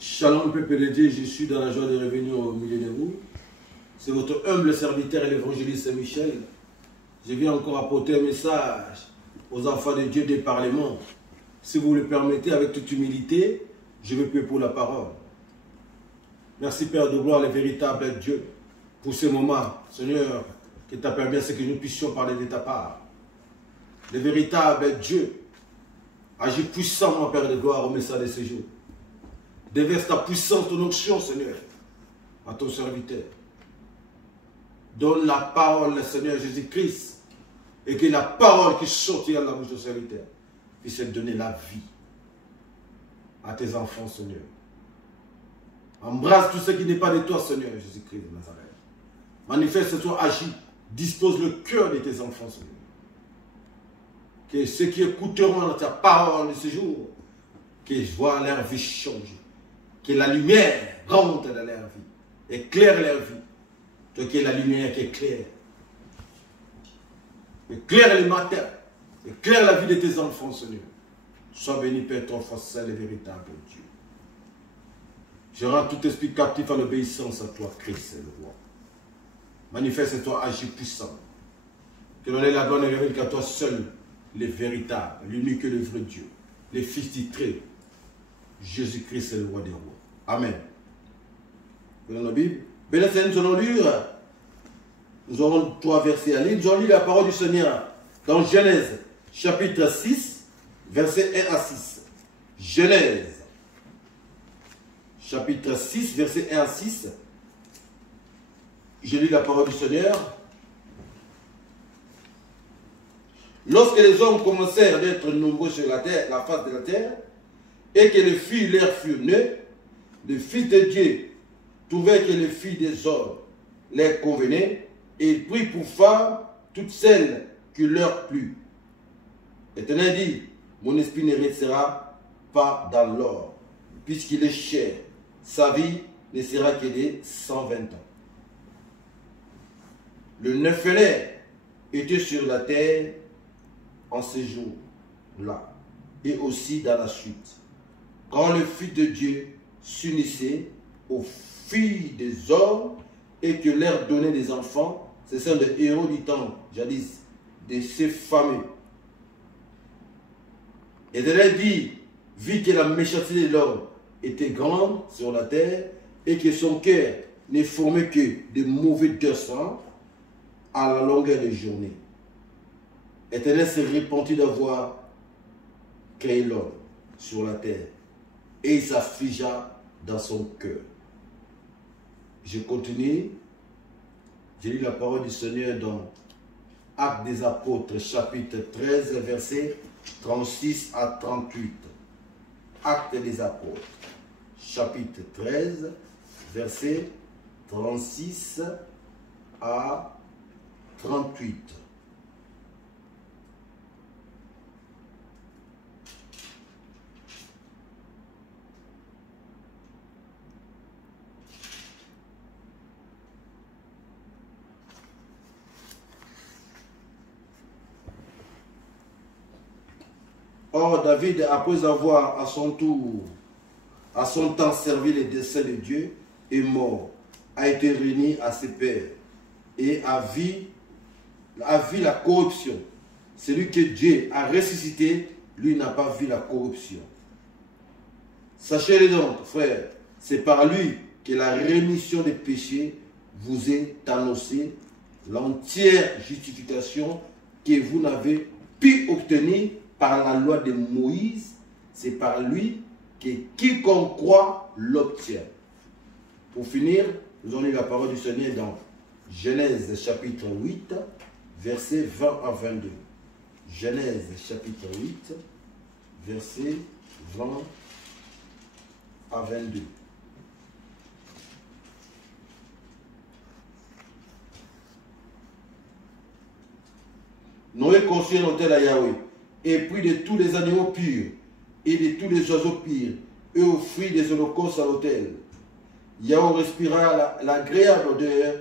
Shalom peuple de Dieu, je suis dans la joie de revenir au milieu de vous. C'est votre humble serviteur et l'évangéliste Michel. Je viens encore apporter un message aux enfants de Dieu des parlements. Si vous le permettez, avec toute humilité, je veux prier pour la parole. Merci Père de gloire, le véritable Dieu, pour ce moment, Seigneur, qui t'a permis à ce que nous puissions parler de ta part. Le véritable Dieu, agis puissamment, Père de gloire, au message de ce jour. Déverse ta puissance, ton onction, Seigneur, à ton serviteur. Donne la parole, Seigneur Jésus-Christ, et que la parole qui sortira de la bouche de ton serviteur puisse donner la vie à tes enfants, Seigneur. Embrasse tout ce qui n'est pas de toi, Seigneur Jésus-Christ de Nazareth. Manifeste-toi, agis, dispose le cœur de tes enfants, Seigneur. Que ceux qui écouteront ta parole de ce jour, qu'ils voient leur vie changer. Que la lumière rentre dans leur vie, éclaire leur vie. Toi qui es la lumière qui éclaire. Éclaire le matin, éclaire la vie de tes enfants, Seigneur. Sois béni, Père, ton Fils, seul et véritable Dieu. Je rends tout esprit captif à l'obéissance à toi, Christ, le roi. Manifeste-toi, agis puissant. Que l'on ait la bonne et révèle qu'à toi seul, le véritable, l'unique et le vrai Dieu, le Fils titré, Jésus-Christ est le roi des rois. Amen. Dans la Bible, nous allons lire, nous aurons 3 versets à lire. Nous allons lire la parole du Seigneur dans Genèse, chapitre 6, versets 1 à 6. Genèse, chapitre 6, versets 1 à 6. Je lis la parole du Seigneur. Lorsque les hommes commencèrent d'être nombreux sur la terre, la face de la terre, et que les filles leur furent nées, le Fils de Dieu trouvait que les filles des hommes leur convenaient, et il prit pour femme toutes celles qui leur plut. L'Éternel dit, mon esprit ne restera pas dans l'or, puisqu'il est cher. Sa vie ne sera que de 120 ans. Le Nephilim était sur la terre en ce jour-là, et aussi dans la suite. Quand le Fils de Dieu s'unissait aux filles des hommes et que leur donnait des enfants, ce sont des héros du temps, jadis, de ces fameux. Et de leur dit, vu que la méchanceté de l'homme était grande sur la terre et que son cœur ne formait que de mauvais dessins à la longueur des journées, Éternel se repentit d'avoir créé l'homme sur la terre et il s'affligea dans son cœur. Je continue. Je lis la parole du Seigneur dans Actes des Apôtres, chapitre 13, versets 36 à 38. Actes des Apôtres, chapitre 13, versets 36 à 38. Or, David, après avoir à son tour, à son temps servi les desseins de Dieu, est mort, a été réuni à ses pères et a vu la corruption. Celui que Dieu a ressuscité, lui n'a pas vu la corruption. Sachez-le donc, frères, c'est par lui que la rémission des péchés vous est annoncée, l'entière justification que vous n'avez pu obtenir par la loi de Moïse, c'est par lui que quiconque croit l'obtient. Pour finir, nous allons lire la parole du Seigneur dans Genèse chapitre 8, versets 20 à 22. Genèse chapitre 8, versets 20 à 22. Noé construit un autel à Yahweh et prit de tous les animaux purs et de tous les oiseaux purs et offrit des holocaustes à l'autel. Yahweh respira l'agréable odeur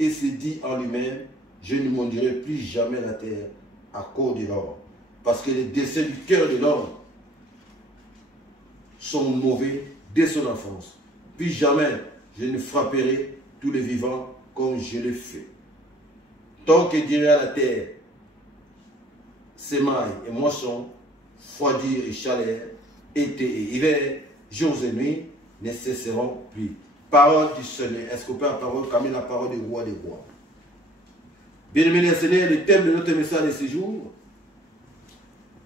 et se dit en lui-même, je ne maudirai plus jamais la terre à cause de l'homme, parce que les desseins du cœur de l'homme sont mauvais dès son enfance. Puis jamais je ne frapperai tous les vivants comme je le fais. Tant que dirai à la terre, sémailles et moissons, froidir et chaleur, été et hiver, jours et nuits, ne cesseront plus. Parole du Seigneur. Est-ce qu'on peut la parole comme la parole du roi des rois? Bien-aimés Seigneur, le thème de notre message de ce jour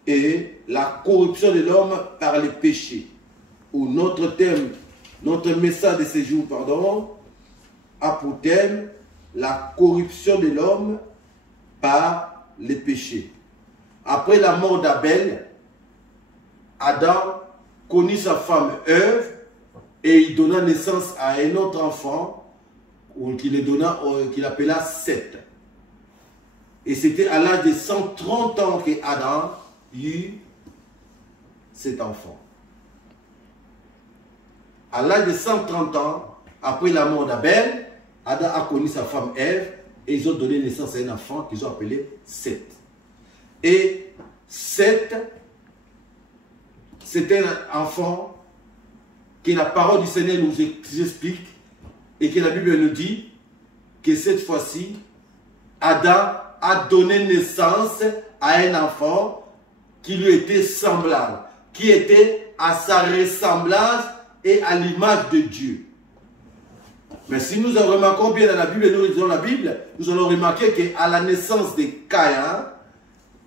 est la corruption de l'homme par les péchés. Ou notre thème, notre message de ce jour, pardon, a pour thème la corruption de l'homme par les péchés. Après la mort d'Abel, Adam connut sa femme Ève et il donna naissance à un autre enfant qu'il appela Seth. Et c'était à l'âge de 130 ans que Adam eut cet enfant. À l'âge de 130 ans, après la mort d'Abel, Adam a connu sa femme Ève et ils ont donné naissance à un enfant qu'ils ont appelé Seth. Et Seth, c'est un enfant que la parole du Seigneur nous explique et que la Bible nous dit que cette fois-ci, Adam a donné naissance à un enfant qui lui était semblable, qui était à sa ressemblance et à l'image de Dieu. Mais si nous en remarquons bien dans la Bible, nous lisons la Bible, nous allons remarquer qu'à la naissance de Caïn,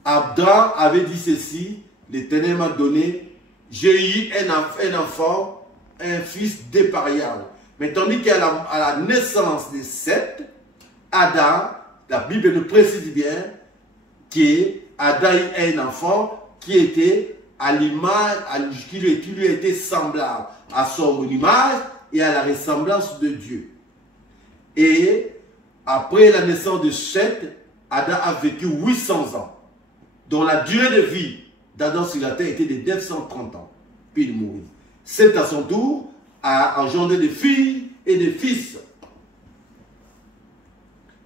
Adam avait dit ceci: l'Éternel m'a donné, j'ai eu un enfant, un fils dépareillable. Mais tandis qu'à la naissance de Seth, Adam, la Bible nous précise bien qu'Adam a un enfant qui était à l'image, qui lui était semblable à son image et à la ressemblance de Dieu. Et après la naissance de Seth, Adam a vécu 800 ans, dont la durée de vie d'Adam sur la terre était de 930 ans. Puis il mourit. Seth à son tour a engendré des filles et des fils.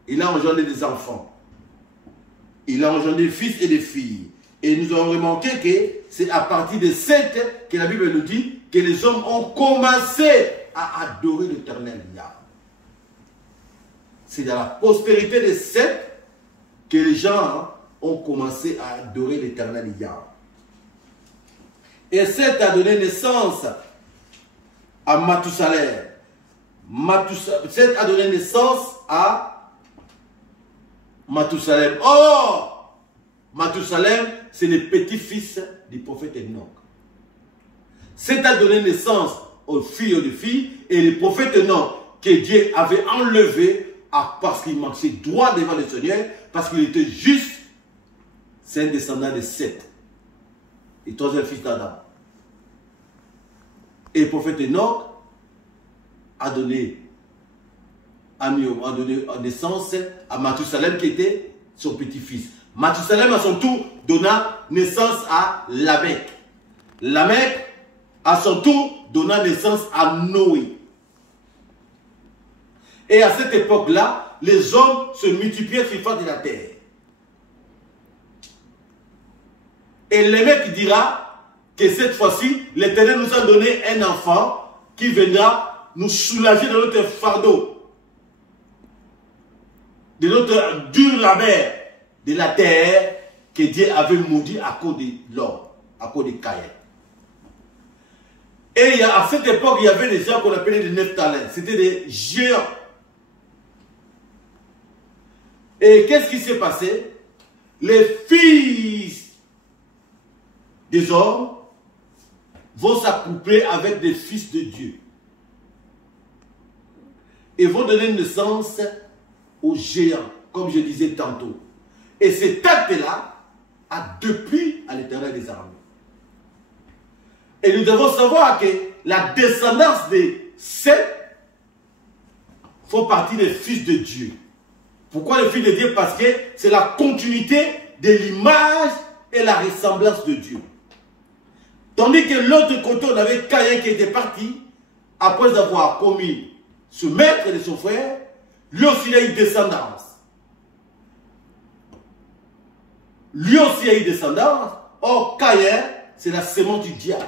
Il a engendré des enfants. Il a engendré des fils et des filles. Et nous avons remarqué que c'est à partir de Seth que la Bible nous dit que les hommes ont commencé à adorer l'Éternel Yahweh. C'est dans la prospérité de Seth que les gens ont commencé à adorer l'Éternel Yahweh. Et Seth a donné naissance à Mathusalem. Seth a donné naissance à Mathusalem. Oh! Mathusalem, c'est le petit-fils du prophète Enoch. Seth a donné naissance aux filles et aux filles, et le prophète Enoch, que Dieu avait enlevé parce qu'il marchait droit devant le Seigneur, parce qu'il était juste, c'est un descendant de Seth, le troisième fils d'Adam. Et le prophète Enoch a donné naissance à Mathusalem qui était son petit-fils. Mathusalem à son tour donna naissance à Lamech. Lamech à son tour donna naissance à Noé. Et à cette époque-là, les hommes se multipliaient sur la face de la terre. Et Lamech dira que cette fois-ci, l'Éternel nous a donné un enfant qui viendra nous soulager de notre fardeau, de notre dur labeur de la terre que Dieu avait maudit à cause de l'homme, à cause de Caïn. Et à cette époque, il y avait des gens qu'on appelait les Nephtaliens. C'était des géants. Et qu'est-ce qui s'est passé? Les fils des hommes vont s'accoupler avec des fils de Dieu. Et vont donner naissance aux géants, comme je disais tantôt. Et cet acte-là a depuis à l'Éternel des armées. Et nous devons savoir que la descendance de Seth font partie des fils de Dieu. Pourquoi les fils de Dieu? Parce que c'est la continuité de l'image et la ressemblance de Dieu. Tandis que l'autre côté, on avait Caïn qui était parti, après avoir commis ce maître de son frère, lui aussi il a eu descendance. Lui aussi a eu descendance. Or, Caïn, c'est la sémence du diable.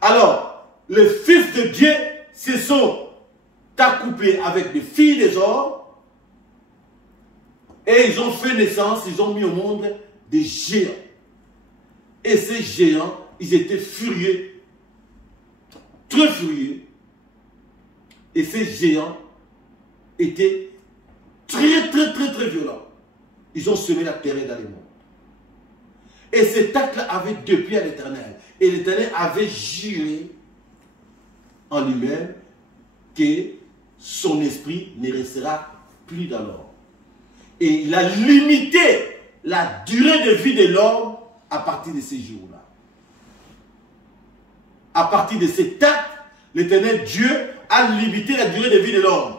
Alors, les fils de Dieu se sont accouplés avec les filles des hommes et ils ont fait naissance, ils ont mis au monde des géants. Et ces géants, ils étaient furieux, très furieux. Et ces géants étaient très violents. Ils ont semé la terreur dans les mondes. Et cet acte-là avait depuis à l'Éternel. Et l'Éternel avait juré en lui-même que son esprit ne restera plus dans l'homme. Et il a limité la durée de vie de l'homme à partir de ces jours-là. À partir de cet acte, l'Éternel Dieu a limité la durée de vie de l'homme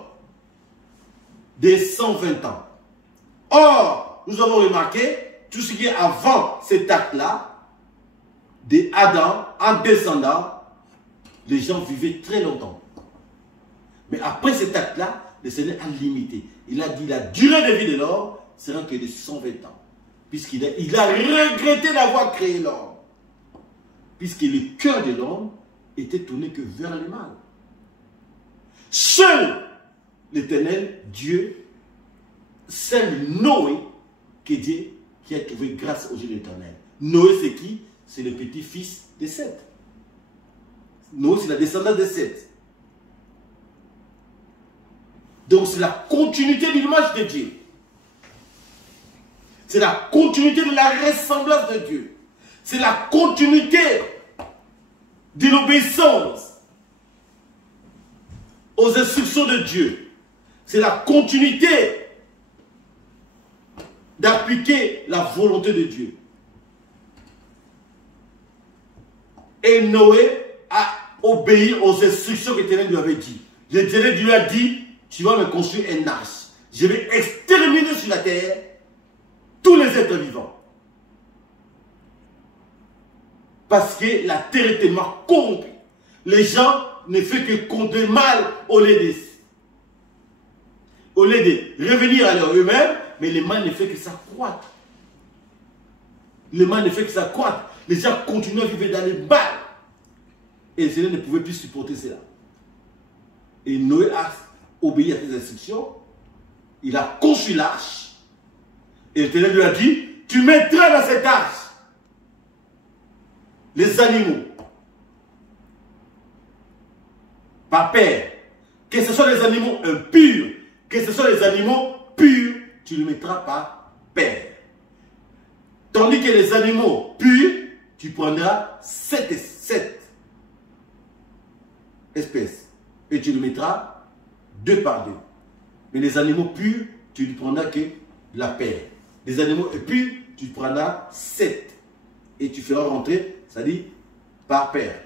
de 120 ans. Or, nous avons remarqué, tout ce qui est avant cet acte-là, de Adam, en descendant, les gens vivaient très longtemps. Mais après cet acte-là, le Seigneur a limité. Il a dit la durée de vie de l'homme sera que de 120 ans. Puisqu'il a regretté d'avoir créé l'homme. Puisque le cœur de l'homme était tourné que vers le mal. Seul l'Éternel Dieu, seul Noé, que Dieu qui a trouvé grâce aux yeux de l'Éternel. Noé, c'est qui? C'est le petit-fils de Seth. Noé, c'est la descendance de Seth. Donc, c'est la continuité de l'image de Dieu. C'est la continuité de la ressemblance de Dieu. C'est la continuité de l'obéissance aux instructions de Dieu. C'est la continuité d'appliquer la volonté de Dieu. Et Noé a obéi aux instructions que l'Éternel lui avait dit. L'Éternel lui a dit, tu vas me construire un arche. Je vais exterminer sur la terre tous les êtres vivants. Parce que la terre est tellement corrompue. Les gens ne font que conduire mal au lieu de revenir à leur eux-mêmes, mais le mal ne fait que s'accroître. Le mal ne fait que s'accroître. Les gens continuent à vivre dans les mal. Et le Seigneur ne pouvait plus supporter cela. Et Noé a obéi à ses instructions. Il a conçu l'arche. Et l'Éternel lui a dit, tu mettras dans cette arche les animaux. Par paire. Que ce soit les animaux impurs, que ce soit les animaux purs, tu le mettras par paire. Tandis que les animaux purs, tu prendras 7 espèces. Et tu le mettras 2 par 2. Mais les animaux purs, tu ne prendras que la paire. Les animaux impurs, tu prendras 7. Et tu feras rentrer, c'est-à-dire par paire.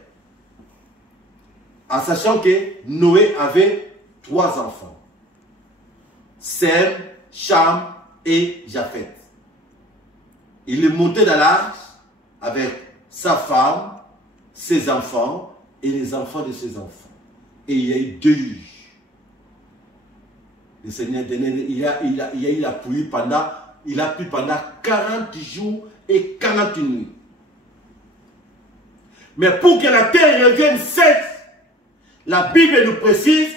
En sachant que Noé avait 3 enfants. Sem, Cham et Japheth. Il est monté dans l'arche avec sa femme, ses enfants et les enfants de ses enfants. Et il y a eu 2 juges. Le Seigneur, il a eu la pluie pendant, il a plu pendant 40 jours et 40 nuits. Mais pour que la terre revienne sèche, la Bible nous précise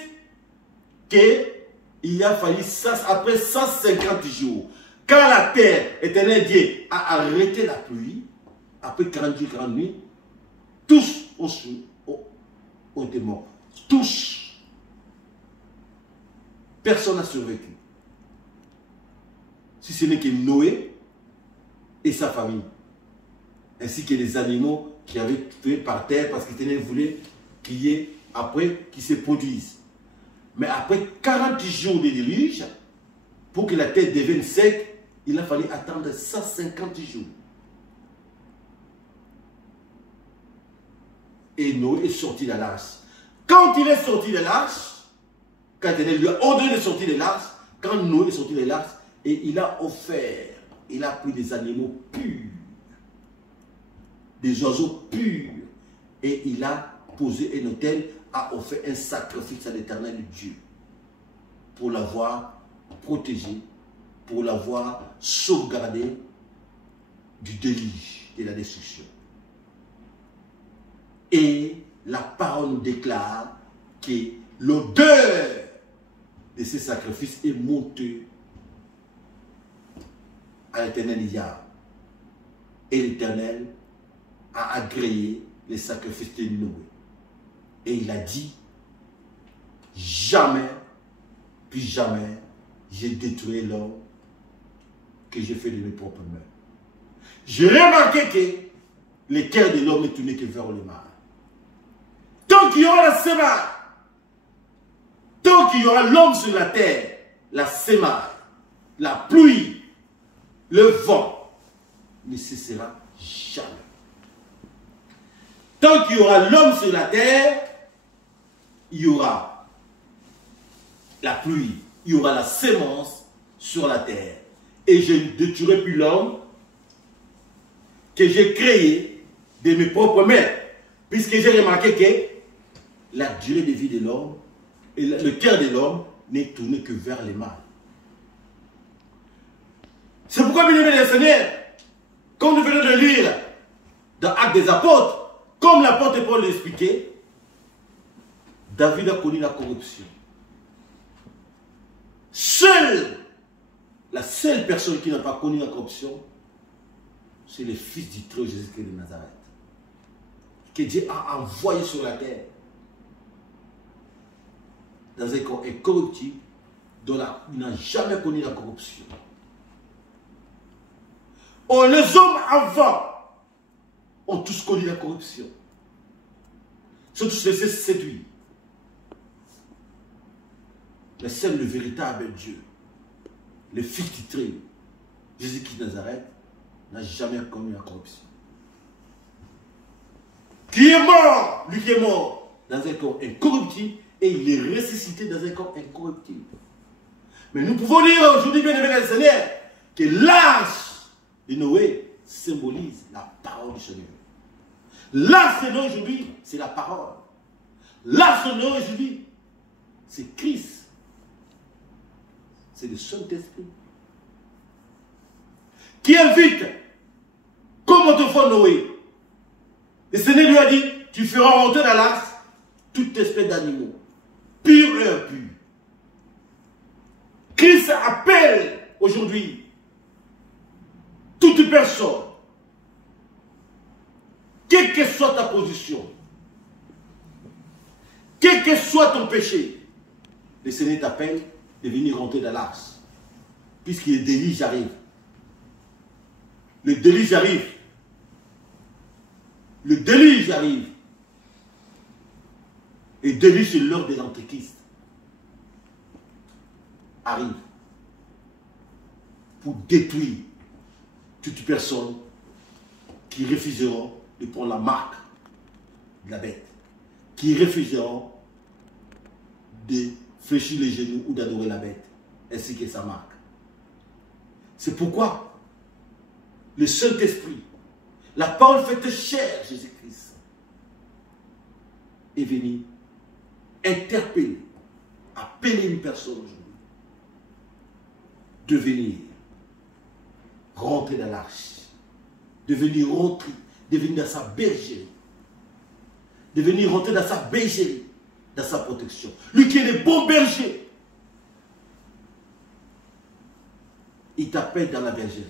qu'il a fallu après 150 jours. Quand la terre, Éternel Dieu, a arrêté la pluie, après 40 jours, 40 nuits, tous ont été morts. Tous. Personne n'a survécu. Si ce n'est que Noé et sa famille, ainsi que les animaux qui avaient tué par terre parce qu'Éternel voulait qu'il y ait après qui se produisent. Mais après 40 jours de déluge, pour que la terre devienne sec, il a fallu attendre 150 jours. Et Noé est sorti de l'arche. Quand il est sorti de l'arche, quand il lui a ordonné de sortir de l'arche, quand Noé est sorti de l'arche, et il a offert, il a pris des animaux purs, des oiseaux purs, et il a posé un autel, a offert un sacrifice à l'Éternel Dieu pour l'avoir protégé, pour l'avoir sauvegardé du déluge, de la destruction. Et la parole nous déclare que l'odeur de ces sacrifices est montée à l'Éternel Yahweh. Et l'Éternel a agréé les sacrifices de Noé. Et il a dit, jamais, puis jamais, j'ai détruit l'homme que j'ai fait de mes propres mains. J'ai remarqué que le cœur de l'homme n'est tourné que vers le mal. Tant qu'il y aura la sémaille, tant qu'il y aura l'homme sur la terre, la sémaille, la pluie, le vent ne cessera jamais. Tant qu'il y aura l'homme sur la terre, il y aura la pluie, il y aura la sémence sur la terre. Et je ne détruirai plus l'homme que j'ai créé de mes propres mains. Puisque j'ai remarqué que la durée de vie de l'homme et le cœur de l'homme n'est tourné que vers le mal. C'est pourquoi, bien aimé les Seigneurs, comme nous venons de lire dans Actes des Apôtres, comme l'apôtre Paul l'expliquait, David a connu la corruption. La seule personne qui n'a pas connu la corruption, c'est le fils du Très Jésus-Christ de Nazareth, que Dieu a envoyé sur la terre, dans un corps incorruptible, dont il n'a jamais connu la corruption. Oh, les hommes avant ont tous connu la corruption. Ils sont tous laissés séduire. Mais seul le véritable Dieu, le Fils du Très, Jésus-Christ de Nazareth, n'a jamais connu la corruption. Qui est mort, lui qui est mort dans un corps incorruptible, et il est ressuscité dans un corps incorruptible. Mais nous pouvons dire aujourd'hui, bien aimé le Seigneur, que l'arche de Noé symbolise la parole du Seigneur. L'arche de Noé aujourd'hui, c'est la parole. L'arche de Noé aujourd'hui, c'est Christ. C'est le Saint-Esprit. Qui invite, comme autrefois Noé. Le Seigneur lui a dit, tu feras rentrer dans l'arche toute espèce d'animaux, purs et impurs. Christ appelle aujourd'hui toute personne, quelle que soit ta position, quel que soit ton péché, le Seigneur t'appelle de venir rentrer dans l'arche, puisque le déluge arrive. Le déluge arrive. Le déluge arrive. Et le déluge, c'est l'heure de l'Antéchrist. Arrive pour détruire toute personne qui refuseront de prendre la marque de la bête, qui refuseront de fléchir les genoux ou d'adorer la bête, ainsi que sa marque. C'est pourquoi le Saint-Esprit, la parole faite chair, Jésus-Christ, est venu interpeller, appeler une personne aujourd'hui de venir rentrer dans l'arche, de venir rentrer, de venir dans sa bergerie, de venir rentrer dans sa bergerie, dans sa protection. Lui qui est le bon berger, il t'appelle dans la bergerie.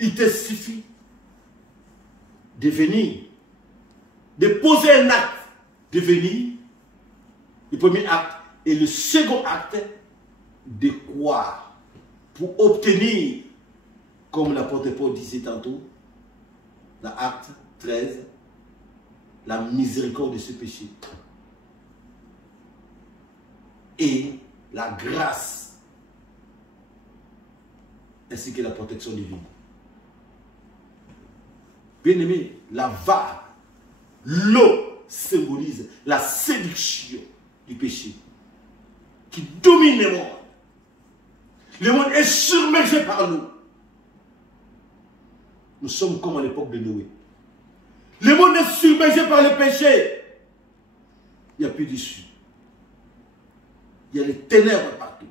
Il te suffit de venir, de poser un acte, de venir, le premier acte, et le second acte, de croire, pour obtenir, comme l'apôtre Paul disait tantôt, dans Acte 13, la miséricorde de ce péché. Et la grâce, ainsi que la protection divine. Bien-aimé, la vague, l'eau symbolise la séduction du péché qui domine le monde. Le monde est submergé par l'eau. Nous sommes comme à l'époque de Noé. Le monde est submergé par le péché. Il n'y a plus d'issue. Il y a les ténèbres partout.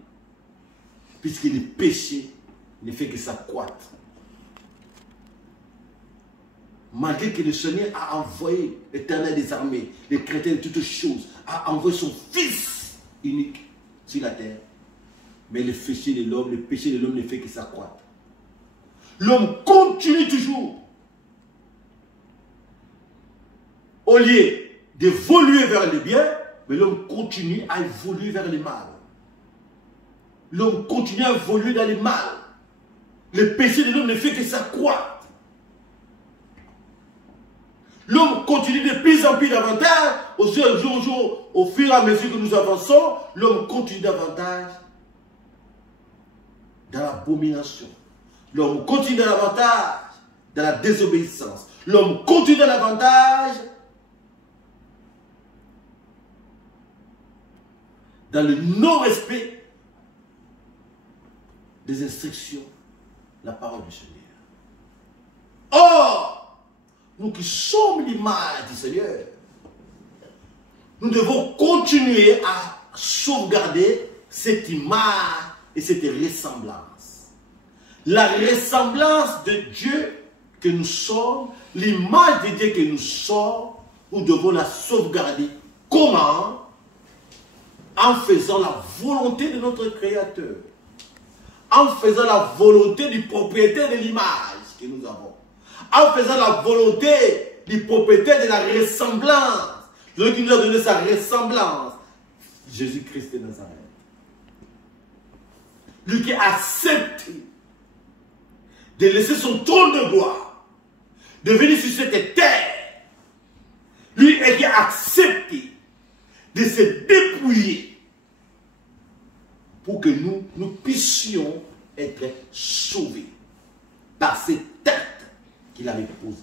Puisque le péché ne fait que s'accroître. Malgré que le Seigneur a envoyé l'Éternel des armées, les chrétiens de toutes choses, a envoyé son Fils unique sur la terre. Mais le péché de l'homme ne fait que s'accroître. L'homme continue toujours. Au lieu d'évoluer vers le bien, mais l'homme continue à évoluer vers le mal. L'homme continue à évoluer dans le mal. Le péché de l'homme ne fait que s'accroître. L'homme continue de plus en plus davantage, au fur et à mesure que nous avançons, l'homme continue davantage dans l'abomination. L'homme continue davantage dans la désobéissance. L'homme continue davantage dans le non-respect des instructions, la parole du Seigneur. Or, nous qui sommes l'image du Seigneur, nous devons continuer à sauvegarder cette image et cette ressemblance. La ressemblance de Dieu que nous sommes, l'image de Dieu que nous sommes, nous devons la sauvegarder. Comment? En faisant la volonté de notre Créateur. En faisant la volonté du propriétaire de l'image que nous avons. En faisant la volonté du propriétaire de la ressemblance. Celui qui nous a donné sa ressemblance. Jésus-Christ de Nazareth. Lui qui a accepté de laisser son trône de gloire, de venir sur cette terre. Lui qui a accepté de se dépouiller pour que nous puissions être sauvés par cette tête qu'il avait posée.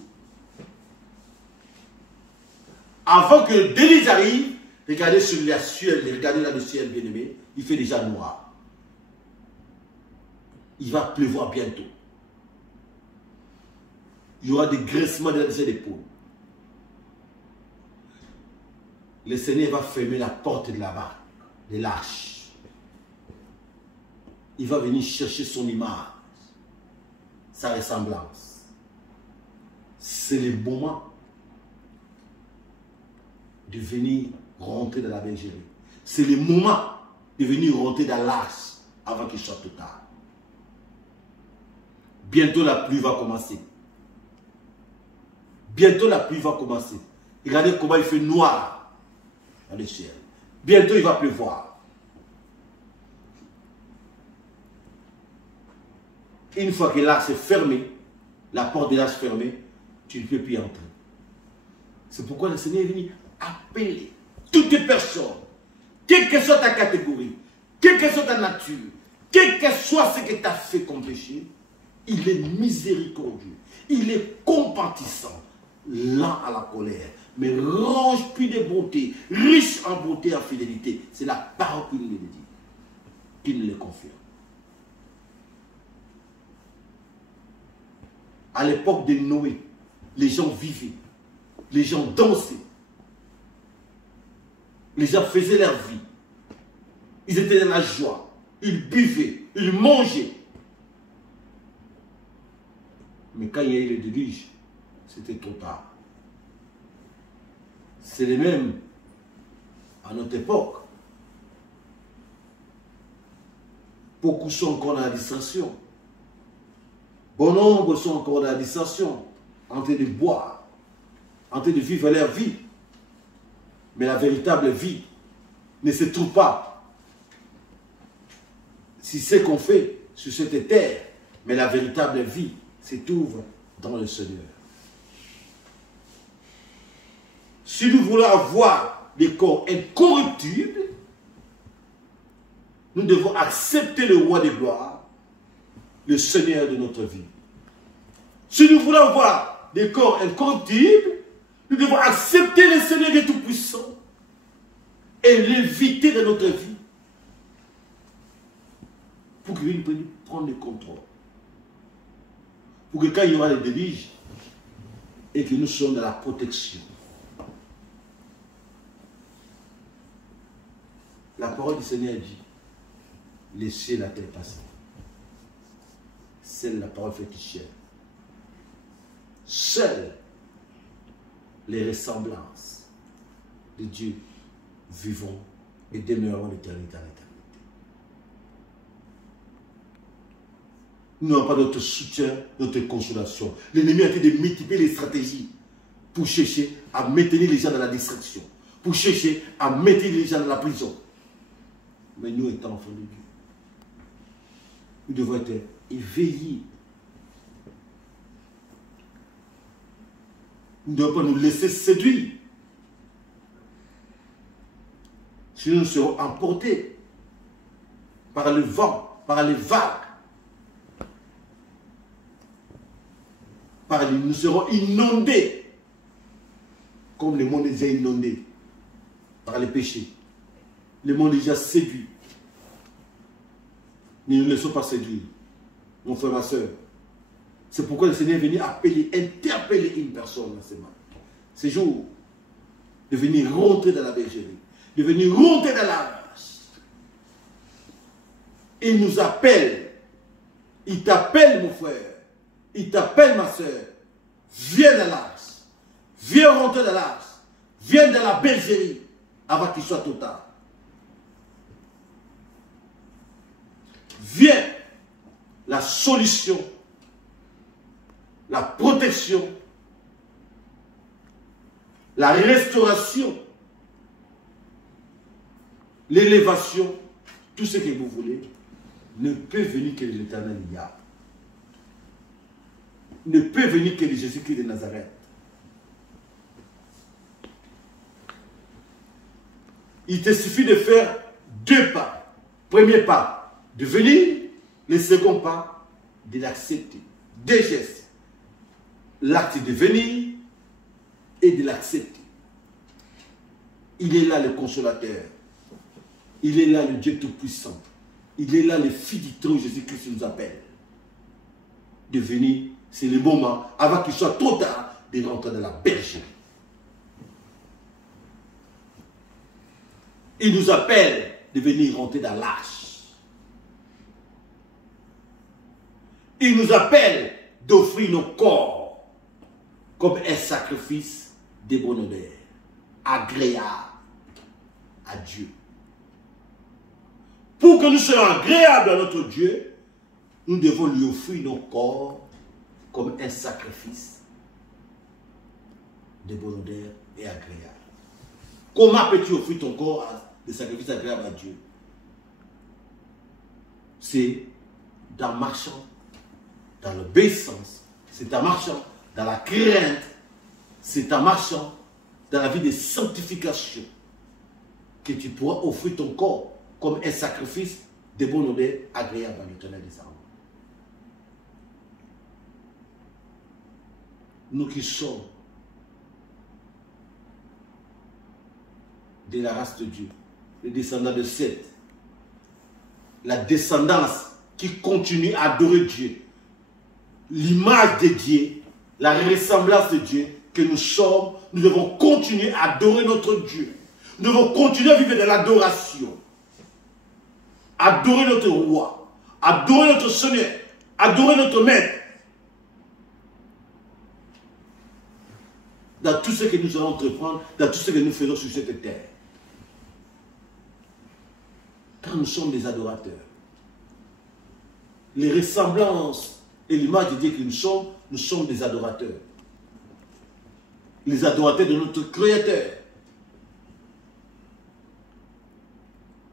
Avant que le déluge arrive, regardez sur le ciel, regardez dans le ciel, bien-aimé, il fait déjà noir. Il va pleuvoir bientôt. Il y aura des graissements de la d'épaule. Le Seigneur va fermer la porte de là-bas, des lâches. Il va venir chercher son image, sa ressemblance. C'est le moment de venir rentrer dans la bergerie. C'est le moment de venir rentrer dans l'arche avant qu'il soit trop tard. Bientôt la pluie va commencer. Bientôt la pluie va commencer. Regardez comment il fait noir dans le ciel. Bientôt il va pleuvoir. Une fois que l'arche est fermée, la porte de l'arche fermée, tu ne peux plus entrer. C'est pourquoi le Seigneur est venu appeler toutes les personnes, quelle que soit ta catégorie, quelle que soit ta nature, quel que soit ce que tu as fait comme péché, il est miséricordieux, il est compatissant, lent à la colère, mais rempli de bonté, riche en bonté et en fidélité. C'est la parole qu'il nous le dit, qu'il nous le confirme. À l'époque de Noé, les gens vivaient, les gens dansaient, les gens faisaient leur vie. Ils étaient dans la joie, ils buvaient, ils mangeaient. Mais quand il y a eu le déluge, c'était trop tard. C'est les mêmes à notre époque. Beaucoup sont encore dans la distraction. Bon nombre sont encore dans la distraction, en train de boire, en train de vivre leur vie. Mais la véritable vie ne se trouve pas. Si c'est ce qu'on fait sur cette terre, mais la véritable vie se trouve dans le Seigneur. Si nous voulons avoir des corps incorruptibles, nous devons accepter le roi de gloire, le Seigneur de notre vie. Si nous voulons avoir des corps incorruptibles, nous devons accepter le Seigneur de Tout-Puissant et l'éviter de notre vie pour qu'il puisse prendre le contrôle. Pour que quand il y aura les déluges et que nous sommes dans la protection. La parole du Seigneur dit, laissez la terre passer. Seule la parole fait qui chère. Seule les ressemblances de Dieu vivant et demeurant d'éternité en éternité. Nous n'avons pas notre soutien, notre consolation. L'ennemi a été de multiplier les stratégies pour chercher à maintenir les gens dans la distraction, pour chercher à maintenir les gens dans la prison. Mais nous, étant enfants de Dieu, nous devons être éveillés. Nous ne devons pas nous laisser séduire. Sinon, nous serons emportés par le vent, par les vagues. Nous serons inondés, comme le monde est déjà inondé par les péchés. Le monde est déjà séduit. Ne nous laissons pas séduire, mon frère, ma soeur. C'est pourquoi le Seigneur est venu appeler, interpeller une personne dans ces jours, de venir rentrer dans la bergerie, de venir rentrer dans la race. Il nous appelle, il t'appelle, mon frère. Il t'appelle, ma soeur, viens dans l'Ars, viens rentrer dans l'Ars, viens dans la bergerie avant qu'il soit trop tard. Viens, la solution, la protection, la restauration, l'élévation, tout ce que vous voulez, ne peut venir que de l'Éternel Yahweh. Ne peut venir que de Jésus-Christ de Nazareth. Il te suffit de faire 2 pas. Premier pas, de venir. Le second pas, de l'accepter. 2 gestes. L'acte de venir et de l'accepter. Il est là le consolateur. Il est là le Dieu Tout-Puissant. Il est là le Fils du trône, Jésus-Christ nous appelle. De venir. C'est le moment, avant qu'il soit trop tard, de rentrer dans la bergerie. Il nous appelle de venir rentrer dans l'arche. Il nous appelle d'offrir nos corps comme un sacrifice de bon odeur, agréable à Dieu. Pour que nous soyons agréables à notre Dieu, nous devons lui offrir nos corps comme un sacrifice de bonne odeur et agréable. Comment peux-tu offrir ton corps de sacrifice agréable à Dieu? C'est en marchant dans l'obéissance, c'est en marchant dans la crainte, c'est en marchant dans la vie de sanctification que tu pourras offrir ton corps comme un sacrifice de bonne odeur agréable à l'Éternel des armées. Nous qui sommes de la race de Dieu, les descendants de Seth, la descendance qui continue à adorer Dieu, l'image de Dieu, la ressemblance de Dieu que nous sommes, nous devons continuer à adorer notre Dieu. Nous devons continuer à vivre de l'adoration. Adorer notre roi, adorer notre Seigneur, adorer notre Maître. Dans tout ce que nous allons entreprendre, dans tout ce que nous faisons sur cette terre. Car nous sommes des adorateurs. Les ressemblances et l'image de Dieu que nous sommes des adorateurs. Les adorateurs de notre Créateur.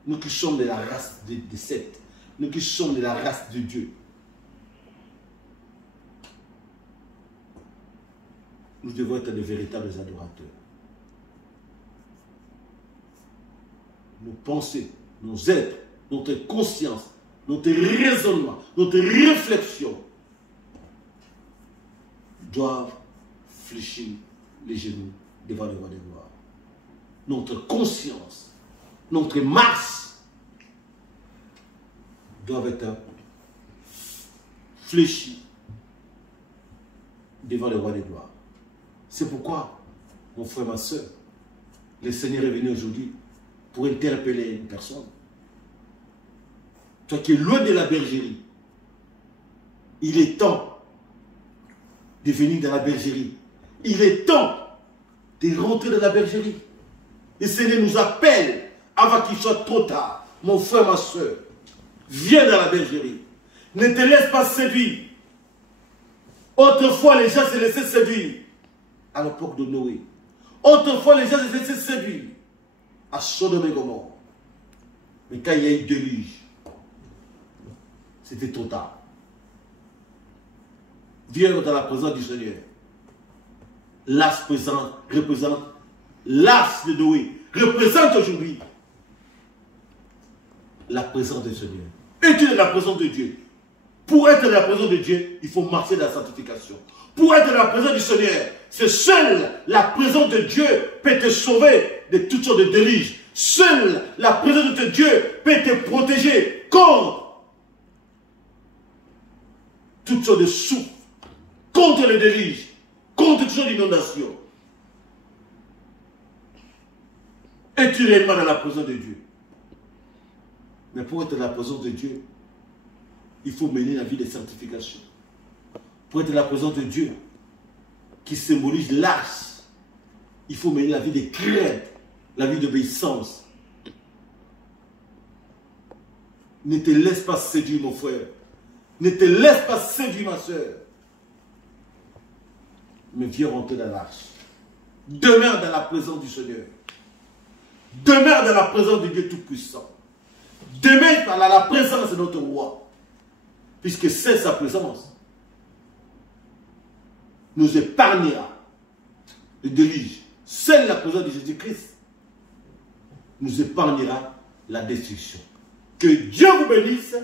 Nous qui sommes de la race de Seth, nous qui sommes de la race de Dieu. Nous devons être de véritables adorateurs. Nos pensées, nos êtres, notre conscience, notre raisonnement, notre réflexion doivent fléchir les genoux devant le roi des gloires. Notre conscience, notre marche doivent être fléchis devant le roi des gloires. C'est pourquoi, mon frère, ma soeur, le Seigneur est venu aujourd'hui pour interpeller une personne. Toi qui es loin de la bergerie, il est temps de venir dans la bergerie. Il est temps de rentrer dans la bergerie. Le Seigneur nous appelle avant qu'il soit trop tard. Mon frère, ma soeur, viens dans la bergerie. Ne te laisse pas séduire. Autrefois, les gens se laissaient séduire à l'époque de Noé. Autrefois, les gens se laissaient séduire à Sodome et Gomorrhe. Mais quand il y a eu déluge, c'était trop tard. Viens dans la présence du Seigneur. L'as représente l'as de Noé, représente aujourd'hui la présence du Seigneur. Es-tu dans la présence de Dieu? Pour être dans la présence de Dieu, il faut marcher dans la sanctification. Pour être dans la présence du Seigneur, c'est seule la présence de Dieu peut te sauver de toutes sortes de déluges. Seule la présence de Dieu peut te protéger contre toutes sortes de souffles, contre les déluges, contre toutes sortes d'inondations. Es-tu réellement dans la présence de Dieu? Mais pour être dans la présence de Dieu, il faut mener la vie de sanctification. Pour être dans la présence de Dieu, qui symbolise l'as, il faut mener la vie de crainte, la vie d'obéissance. Ne te laisse pas séduire, mon frère. Ne te laisse pas séduire, ma soeur. Mais viens rentrer dans l'arche. Demeure dans la présence du Seigneur. Demeure dans la présence de Dieu Tout-Puissant. Demeure dans la présence de notre roi. Puisque c'est sa présence nous épargnera le déluge. Seule la présence de Jésus-Christ nous épargnera la destruction. Que Dieu vous bénisse.